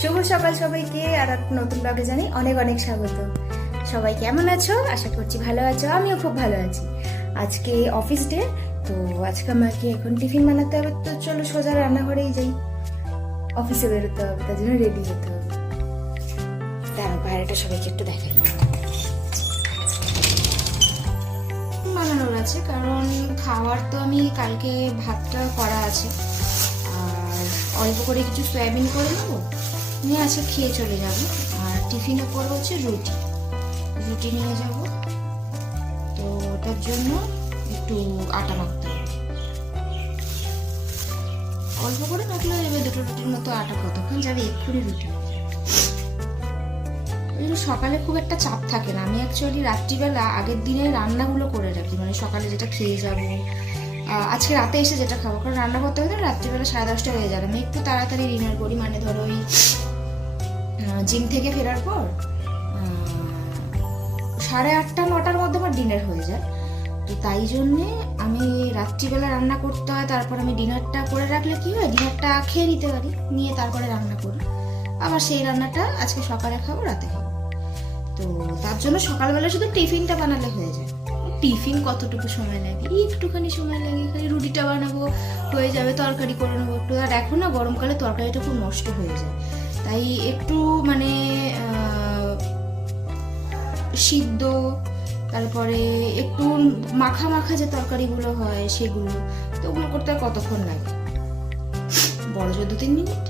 শুভ সকাল সবাইকে, আর একটা নতুন ব্লগে জানাই অনেক অনেক স্বাগত। সবাই কেমন আছো? আশা করছি ভালো আছো। আমিও খুব ভালো আছি। আজকে অফিস ডে, তো আজকে আমাকে এখন টিফিন বানাতে হবে। তো চলো সোজা রান্নাঘরেই যাই, অফিসে বেরোতে হবে, তার জন্য রেডি হতে হবে। তার বাইরেটা সবাইকে একটু দেখাই। বানানোর আছে, কারণ খাওয়ার তো আমি কালকে ভাতটা করা আছে, আর অল্প করে কিছু সয়াবিন করে নেবো, নিয়ে আছে খেয়ে চলে যাব। আর টিফিনে করবো হচ্ছে রুটি নিয়ে যাব, তো ওটার জন্য একটু আটা মাখতে হবে। অল্প করে মাখলে যাবে, দুটো রুটির মতো আটা কতক্ষণ যাবে, এক্ষুনি রুটি। সকালে খুব একটা চাপ থাকে না। আমি অ্যাকচুয়ালি রাত্রিবেলা আগের দিনে রান্নাগুলো করে রাখি, মানে সকালে যেটা খেয়ে যাবো, আজকে রাতে এসে যেটা খাবো, কারণ রান্না করতে হবে রাত্রিবেলা 10:30 হয়ে যাবে। আমি একটু তাড়াতাড়ি ডিনার করি, মানে ধরো ওই জিম থেকে ফেরার পর 8:30-9টার মধ্যে আমার ডিনার হয়ে যায়। তো তাই জন্যে আমি রাত্রিবেলা রান্না করতে হয়, তারপর আমি ডিনারটা করে রাখলে কি হয়, ডিনারটা খেয়ে নিতে পারি, নিয়ে তারপরে রান্না করি। আবার সেই রান্নাটা আজকে সকালে খাবো, রাতে খাবো। তো তার জন্য সকালবেলা শুধু টিফিনটা বানালে হয়ে যায়। টিফিন কতটুকু সময় লাগে, একটুখানি সময় লাগে, খালি রুটিটা বানাবো, হয়ে যাবে। তরকারি করে নেবো একটু, আর এখন না গরমকালে তরকারিটা খুব নষ্ট হয়ে যায়, তাই একটু মানে সিদ্ধ, তারপরে একটু মাখা মাখা যে তরকারিগুলো হয় সেগুলো, তো ওগুলো করতে কতক্ষণ লাগে, বড় জোর 2-3 মিনিট।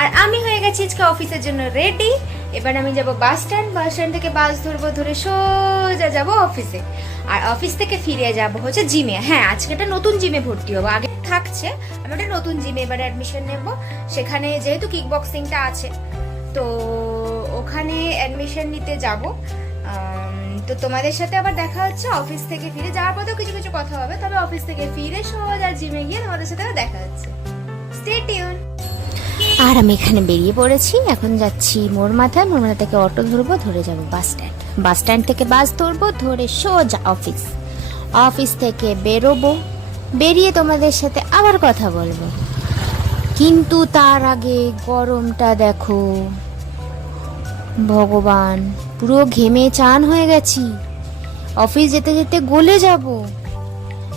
আর আমি হয়ে গেছি আজকে অফিসের জন্য রেডি। এবার আমি যাব বাস স্ট্যান্ড থেকে বাস ধরবো, ধরে সোজা যাব অফিসে। আর অফিস থেকে ফিরে যাব হচ্ছে জিমে। হ্যাঁ, আজকে একটা নতুন জিমে ভর্তি হবো, আগে থাকছে, আমি একটা নতুন জিমে এবারে অ্যাডমিশন নেব। সেখানে যেহেতু কিক বক্সিংটা আছে, তো ওখানে অ্যাডমিশন নিতে যাব। তো তোমাদের সাথে আবার দেখা হচ্ছে অফিস থেকে ফিরে। যাওয়ার পথেও কিছু কিছু কথা হবে, তবে অফিস থেকে ফিরে সোজা জিমে গিয়ে তোমাদের সাথে দেখা হচ্ছে। Stay tune. আর আমি এখানে বেরিয়ে পড়েছি, এখন যাচ্ছি মোড় মাথা থেকে অটো ধরবো, ধরে যাব বাস স্ট্যান্ড থেকে বাস ধরবো, ধরে সোজা অফিস থেকে বেরোবো, বেরিয়ে তোমাদের সাথে আবার কথা বলবো। কিন্তু তার আগে গরমটা দেখো ভগবান, পুরো ঘেমে চান হয়ে গেছি। অফিস যেতে যেতে গলে যাব,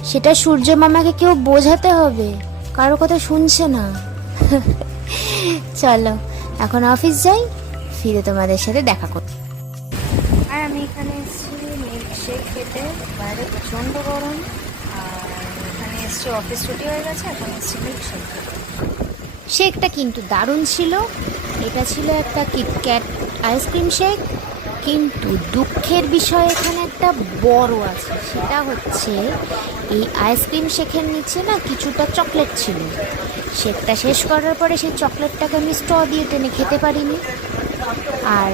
সেটা সূর্য মামাকে কেউ বোঝাতে হবে, কারো কথা শুনছে না। চলো এখন অফিস যাই, ফিরে তোমাদের সাথে দেখা করব। আর আমি এখানে এসেছি মিল্কশেক খেতে, বাইরে প্রচণ্ড গরম। আর এখানে এসেছি, অফিস ছুটি হয়ে গেছে, এখন এসেছি মিল্কশেক খেতে। শেকটা কিন্তু দারুণ ছিল। এটা ছিল একটা কিটক্যাট আইসক্রিম শেক, কিন্তু দুঃখের বিষয় এখানে একটা বড় আছে, সেটা হচ্ছে এই আইসক্রিম শেকের নিচে না কিছুটা চকলেট ছিল। শেকটা শেষ করার পরে সেই চকলেটটাকে আমি স্ট্র দিয়ে টেনে খেতে পারিনি, আর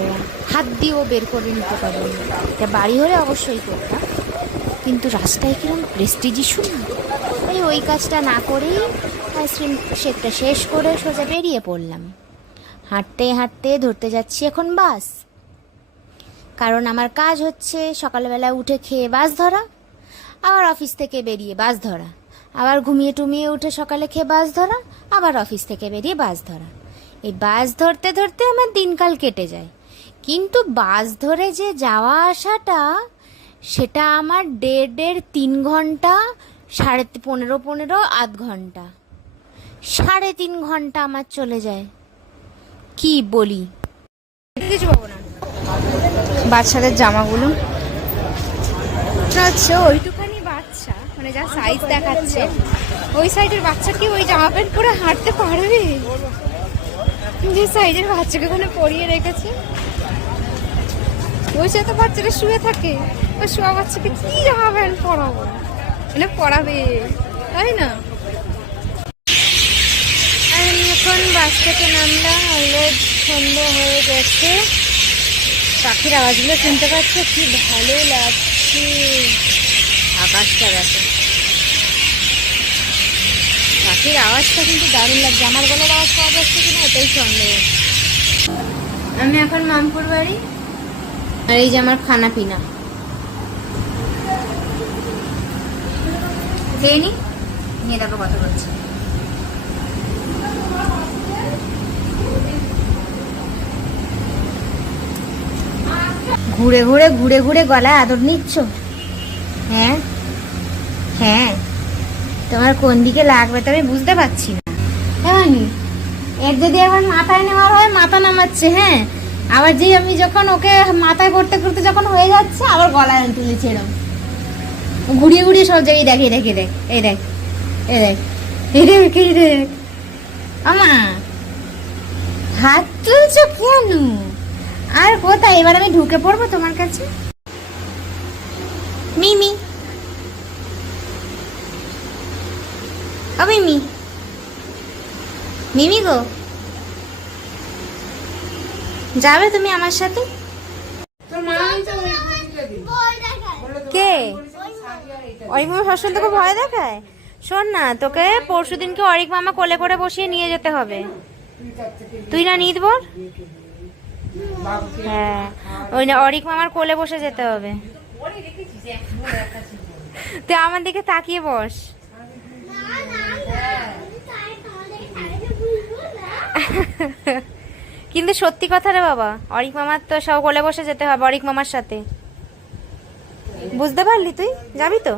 হাত দিয়েও বের করে নিতে পারিনি। এটা বাড়ি হলে অবশ্যই করতাম, কিন্তু রাস্তায় কিরকম প্রেস্টিজিশু না, তাই ওই কাজটা না করেই আইসক্রিম শেকটা শেষ করে সোজা বেরিয়ে পড়লাম। হাঁটতে হাঁটতে ধরতে যাচ্ছি এখন বাস, কারণ আমার কাজ হচ্ছে সকালবেলা উঠে খেয়ে বাস ধরা, আবার অফিস থেকে বেরিয়ে বাস ধরা, আবার ঘুমিয়ে টুমিয়ে উঠে সকালে খেয়ে বাস ধরা, আবার অফিস থেকে বেরিয়ে বাস ধরা। এই বাস ধরতে ধরতে আমার দিনকাল কেটে যায়। কিন্তু বাস ধরে যে যাওয়া আসাটা, সেটা আমার 1.5 ঘন্টা, 15.5 আধ ঘন্টা, 3.5 ঘন্টা আমার চলে যায়। কি বলি, কিছু পাবো না। বাচ্চাদের জামাগুলো হচ্ছে ওইটুখানি বাচ্চা, মানে যা সাইজ দেখাচ্ছে, ওই সাইজের বাচ্চা কি ওই জামা প্যান্ট পরে হাঁটতে পারবে? যে সাইজের বাচ্চাকে ওখানে পরিয়ে রেখেছে, ওই সাথে বাচ্চারা শুয়ে থাকে, ওই শোয়া বাচ্চাকে কি জামা প্যান্ট পরাবো, মানে পরাবে, তাই না? আর আমি এখন বাস থেকে নামলাম, অলরেডি সন্ধ্যা হয়ে গেছে। পাখির আওয়াজগুলো শুনতে পাচ্ছ, কি ভালো লাগছে। আকাশটা দেখো, পাখির আওয়াজটা কিন্তু দারুণ লাগছে। আমার গলার আওয়াজ পাওয়া যাচ্ছে কিনা এটাই সন্দেহ। আমি এখন মামপুর বাড়ি, আর এই যে আমার খানা পিনা খেয়ে নি, নিয়ে দেখো কথা বলছি। ঘুরে ঘুরে ঘুরে ঘুরে গলায় আদর নিচ্ছ? হ্যাঁ হ্যাঁ, তোমার কোন দিকে লাগবে তো আমি বুঝতে পারছি না। হ্যাঁ, এর যদি একবার মাথায় নেওয়ার হয় মাথা নামাচ্ছে, হ্যাঁ, আবার যে আমি যখন ওকে মাথায় করতে করতে যখন হয়ে যাচ্ছে আবার গলায় তুলেছে এরকম ঘুরিয়ে ঘুরিয়ে সব জায়গায় দেখ, এই দেখ এই দেখ এই দেখ এই দেখ এই দেখ এই দেখ। আমা হাত তুলছো কেন? আর কোথায়, এবার আমি ঢুকে পড়বো তোমার কাছে। মিমি, ও মিমি, মিমি গো, যাবে তুমি আমার সাথে? কে? অরিক মামা সবসময় তোকে ভয় দেখায়? শোন না, তোকে পরশু দিনকে অরিক মামা কোলে করে বসিয়ে নিয়ে যেতে হবে। তুই না নিত বল? হ্যাঁ, ওই না, অরিক মামার কোলে বসে যেতে হবে। তুই আমার দিকে তাকিয়ে বস। কিন্তু সত্যি কথা রে বাবা, অরিক মামার তো সব কোলে বসে যেতে হবে অরিক মামার সাথে। বুঝতে পারলি? তুই যাবি তো?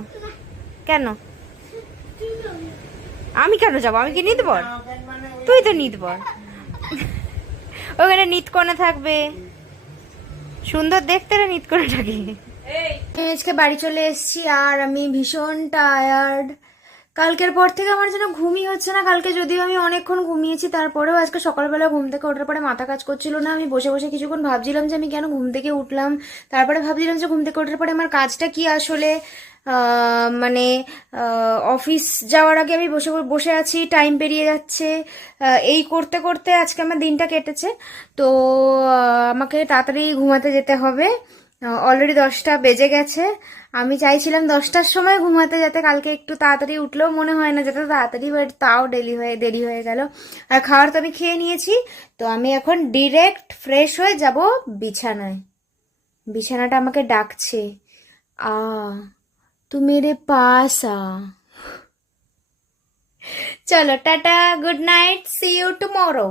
কেন? আমি কেন যাবো? আমি কি নিত বল? তুই তো নিত বল। ওখানে নিতকনে থাকবে, সুন্দর দেখতে রে নিতকনেটাকে। আজকে বাড়ি চলে এসেছি আর আমি ভীষণ টায়ার্ড। কালকের পর থেকে আমার যেন ঘুমই হচ্ছে না। কালকে যদিও আমি অনেকক্ষণ ঘুমিয়েছি, তারপরেও আজকে সকালবেলা ঘুম থেকে ওঠার পরে মাথা কাজ করছিল না। আমি বসে বসে কিছুক্ষণ ভাবছিলাম যে আমি কেন ঘুম থেকে উঠলাম। তারপরে ভাবছিলাম যে ঘুম থেকে ওঠার পরে আমার কাজটা কি আসলে। মানে অফিস যাওয়ার আগে আমি বসে বসে আছি, টাইম পেরিয়ে যাচ্ছে, এই করতে করতে আজকে আমার দিনটা কেটেছে। তো আমাকে তাড়াতাড়ি ঘুমাতে যেতে হবে। অলরেডি 10টা বেজে গেছে। আমি চাইছিলাম 10টার সময় ঘুমাতে, যাতে কালকে একটু তাড়াতাড়ি উঠলেও মনে হয় না যেতে তাড়াতাড়ি, বাট তাও দেরি হয়ে গেল। আর খাবার তো আমি খেয়ে নিয়েছি। তো আমি এখন ডিরেক্ট ফ্রেশ হয়ে যাব বিছানায়। বিছানাটা আমাকে ডাকছে, আ তু মেরে পাস আ। চলো tata, good night, see you tomorrow.